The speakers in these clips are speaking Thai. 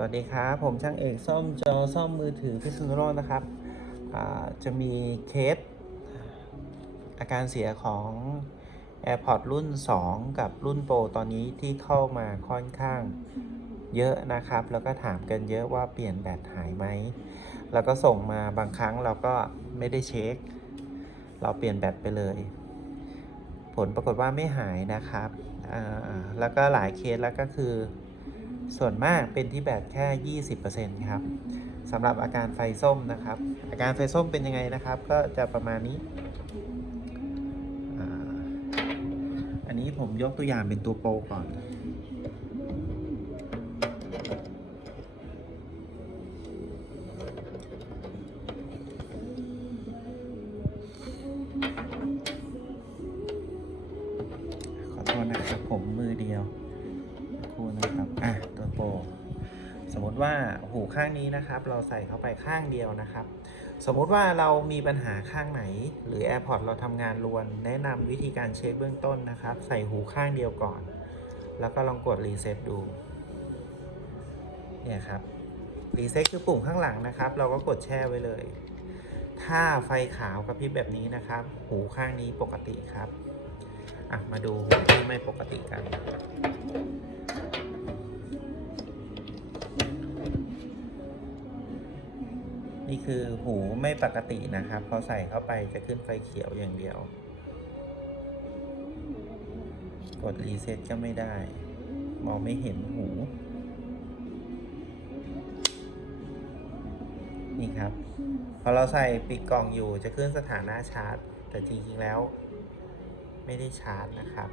สวัสดีครับผมช่างเอกซ่อมจอซ่อมมือถือพิษณุโลกนะครับจะมีเคส อาการเสียของ AirPods รุ่น 2 กับรุ่นโปรตอนนี้ที่เข้ามาค่อนข้างเยอะนะครับ แล้วก็ถามกันเยอะว่าเปลี่ยนแบตหายไหม แล้วก็ส่งมาบางครั้งเราก็ไม่ได้เช็ค เราเปลี่ยนแบตไปเลย ผลปรากฏว่าไม่หายนะครับแล้วก็หลายเคสแล้วก็คือ ส่วนมากเป็นที่แบตแค่ 20%ครับสำหรับอาการไฟส้มนะครับ อาการไฟส้มเป็นยังไงนะครับ ก็จะประมาณนี้ อันนี้ผมยกตัวอย่างเป็นตัวโปรก่อน ขอโทษนะครับผมมือเดียว รู่นะครับอะตัวโปรสมมติว่าหูข้างนี้นะครับ เราใส่เข้าไปข้างเดียวนะครับ สมมติว่าเรามีปัญหาข้างไหน หรือ AirPods เราทำงานรวน แนะนำวิธีการเช็คเบื้องต้นนะครับ ใส่หูข้างเดียวก่อน แล้วก็ลองกดรีเซ็ตดูเนี่ยครับรีเซ็ตคือปุ่มข้างหลังนะครับ เราก็กดแช่ไว้เลย ถ้าไฟขาวกระพริบแบบนี้นะครับ หูข้างนี้ปกติครับ อะ มาดูหูที่ไม่ปกติกัน นี่คือหูไม่ปกตินะครับ พอใส่เข้าไปจะขึ้นไฟเขียวอย่างเดียว กดรีเซ็ตก็ไม่ได้ มองไม่เห็นหู นี่ครับ พอเราใส่ปิดกล่องอยู่จะขึ้นสถานะชาร์จ แต่จริงๆแล้ว ไม่ได้ชาร์จนะครับ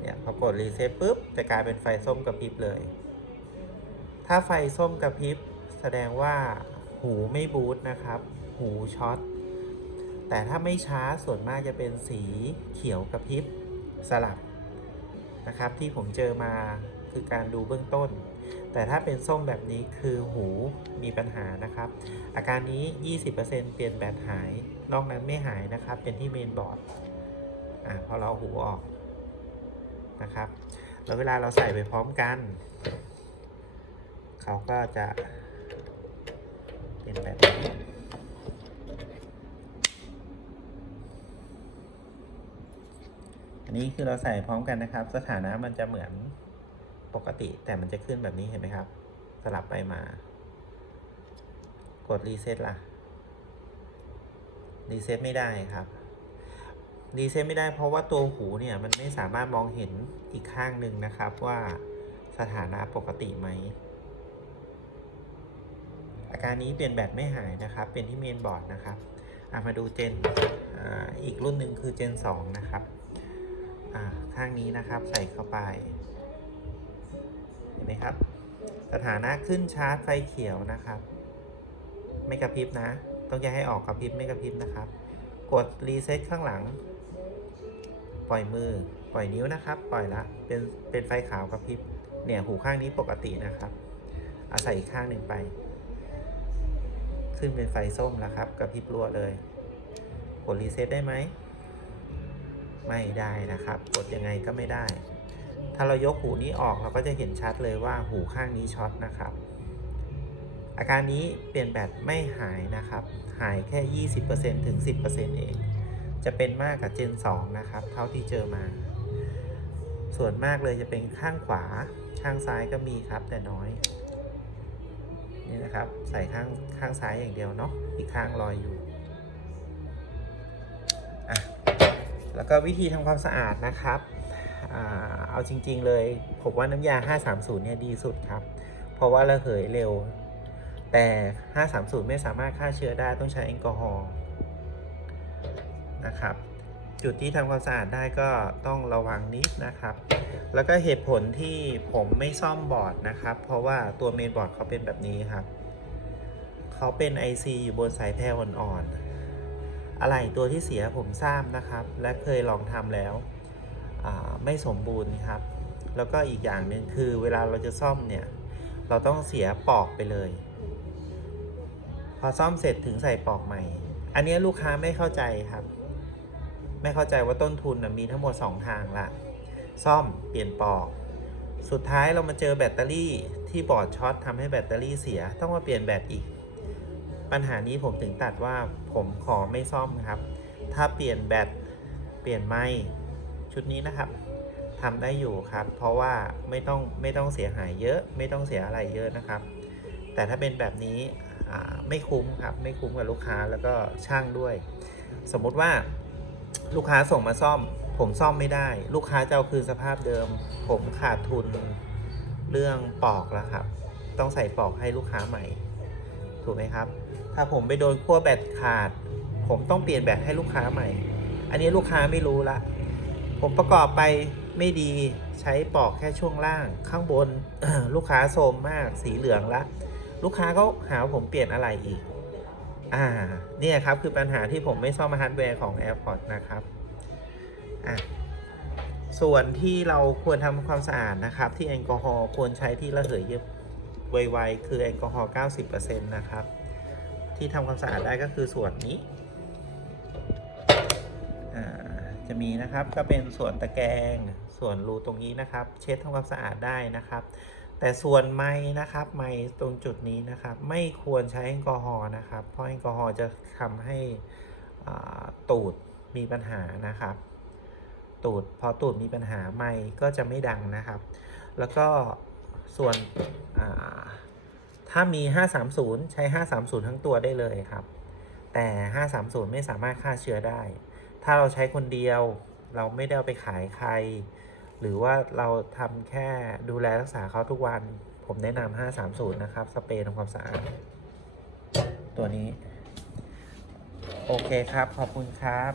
เนี่ยพอกดรีเซ็ตปุ๊บจะกลายเป็นไฟส้มกระพริบเลย ถ้าไฟส้มกระพริบแสดงว่าหูไม่บูตนะครับ หูช็อต แต่ถ้าไม่ช้าส่วนมากจะเป็นสีเขียวกระพริบสลับนะครับ ที่ผมเจอมาคือการดูเบื้องต้น แต่ถ้าเป็นส้มแบบนี้คือหูมีปัญหานะครับ อาการนี้ 20%เปลี่ยนแบตหาย นอกนั้นไม่หายนะครับ เป็นที่เมนบอร์ด อ่าพอเราเอาหูออกนะครับ แล้วเวลาเราใส่ไปพร้อมกัน เขาก็จะเป็นแบบนี้อันนี้คือเราใส่พร้อมกันนะครับ สถานะมันจะเหมือนปกติแต่มันจะขึ้นแบบนี้เห็นไหมครับ สลับไปมา กดรีเซ็ตล่ะ รีเซ็ตไม่ได้ครับ รีเซ็ตไม่ได้เพราะว่าตัวหูเนี่ยมันไม่สามารถมองเห็นอีกข้างหนึ่งนะครับว่าสถานะปกติไหม อาการนี้เปลี่ยนแบตไม่หายนะครับ เป็นที่เมนบอร์ดนะครับมาดูเจนออีกรุ่นหนึ่งคือเจน 2 นะครับข้างนี้นะครับใส่เข้าไป เห็นไหมครับ สถานะขึ้นชาร์จไฟเขียวนะครับ ไม่กระพริบนะ ต้องอย่าให้ออกกระพริบไม่กระพริบนะครับ กดรีเซ็ตข้างหลัง ปล่อยมือ ปล่อยนิ้วนะครับ ปล่อยละ เป็น เป็นไฟขาวกระพริบ เนี่ย หูข้างนี้ปกตินะครับเอาใส่อีกข้างหนึ่งไป ขึ้นเป็นไฟส้มแล้วครับกระพริบรัวเลย กดรีเซ็ตได้ไหม ไม่ได้นะครับ กดยังไงก็ไม่ได้ ถ้าเรายกหูนี้ออกเราก็จะเห็นชัดเลยว่าหูข้างนี้ช็อตนะครับ อาการนี้เปลี่ยนแบตไม่หายนะครับ หายแค่ 20%ถึง 10%เอง จะเป็นมากกับ Gen 2นะครับ เท่าที่เจอมา ส่วนมากเลยจะเป็นข้างขวาข้างซ้ายก็มีครับแต่น้อย นี่นะครับ ใส่ข้างข้างซ้ายอย่างเดียวเนาะอีกข้างลอยอยู่อะแล้วก็วิธีทำความสะอาดนะครับอเอาจริง ๆ เลย ผมว่าน้ำยา 530 เนี่ยดีสุดครับ เพราะว่าระเหยเร็ว แต่ 530 ไม่สามารถฆ่าเชื้อได้ต้องใช้แอลกอฮอล์ นะครับ จุดที่ทำความสะอาดได้ก็ต้องระวังนิดนะครับ แล้วก็เหตุผลที่ผมไม่ซ่อมบอร์ดนะครับ เพราะว่าตัวเมนบอร์ดเขาเป็นแบบนี้ครับเขาเป็น IC อยู่บนสายแพรอ่อนๆอะไรตัวที่เสียผมทราบนะครับ และเคยลองทำแล้วไม่สมบูรณ์ครับ แล้วก็อีกอย่างหนึ่งคือเวลาเราจะซ่อมเนี่ย เราต้องเสียปอกไปเลย พอซ่อมเสร็จถึงใส่ปอกใหม่ อันนี้ลูกค้าไม่เข้าใจครับ ไม่เข้าใจว่าต้นทุนมีทั้งหมด 2 ทางละ ซ่อมเปลี่ยนปอก สุดท้ายเรามาเจอแบตเตอรี่ที่บอร์ดช็อตทำให้แบตเตอรี่เสีย ต้องมาเปลี่ยนแบตอีก ปัญหานี้ผมถึงตัดว่าผมขอไม่ซ่อมครับ ถ้าเปลี่ยนแบตเปลี่ยนไม้ชุดนี้นะครับทำได้อยู่ครับ เพราะว่าไม่ต้องไม่ต้องเสียหายเยอะ ไม่ต้องเสียอะไรเยอะนะครับ แต่ถ้าเป็นแบบนี้ไม่คุ้มครับ ไม่คุ้มกับลูกค้าแล้วก็ช่างด้วย สมมุติว่า ลูกค้าส่งมาซ่อม ผมซ่อมไม่ได้ ลูกค้าจะเอาคืนสภาพเดิม ผมขาดทุนเรื่องปอกแล้วครับ ต้องใส่ปอกให้ลูกค้าใหม่ ถูกไหมครับ ถ้าผมไปโดนขั้วแบตขาด ผมต้องเปลี่ยนแบตให้ลูกค้าใหม่ อันนี้ลูกค้าไม่รู้ละ ผมประกอบไปไม่ดีใช้ปอกแค่ช่วงล่าง ข้างบนลูกค้าโทรมมากสีเหลืองละ ลูกค้าก็หาว่าผมเปลี่ยนอะไรอีก อ่าเนี่ยครับคือปัญหาที่ผมไม่ซ่อมฮาร์ดแวร์ของ AirPods นะครับอะส่วนที่เราควรทำความสะอาดนะครับ ที่แอลกอฮอล์ควรใช้ที่ระเหยเยอะไวๆคือแอลกอฮอล์90%นะครับ ที่ทำความสะอาดได้ก็คือส่วนนี้อ่าจะมีนะครับก็เป็นส่วนตะแกรงส่วนรูตรงนี้นะครับ เช็ดทำความสะอาดได้นะครับ แต่ส่วนไม้นะครับไม้ตรงจุดนี้นะครับ ไม่ควรใช้แอลกอฮอล์นะครับ เพราะแอลกอฮอล์จะทำให้ตูดมีปัญหานะครับ ตูดพอตูดมีปัญหาไม้ก็จะไม่ดังนะครับ แล้วก็ส่วนถ้ามี 530 ใช้ 530 ทั้งตัวได้เลยครับ แต่ 530 ไม่สามารถฆ่าเชื้อได้ ถ้าเราใช้คนเดียวเราไม่ได้เอาไปขายใคร หรือว่าเราทำแค่ดูแลรักษาเขาทุกวัน ผมแนะนำ530 นะครับ สเปรย์ทำความสะอาดตัวนี้ โอเคครับ ขอบคุณครับ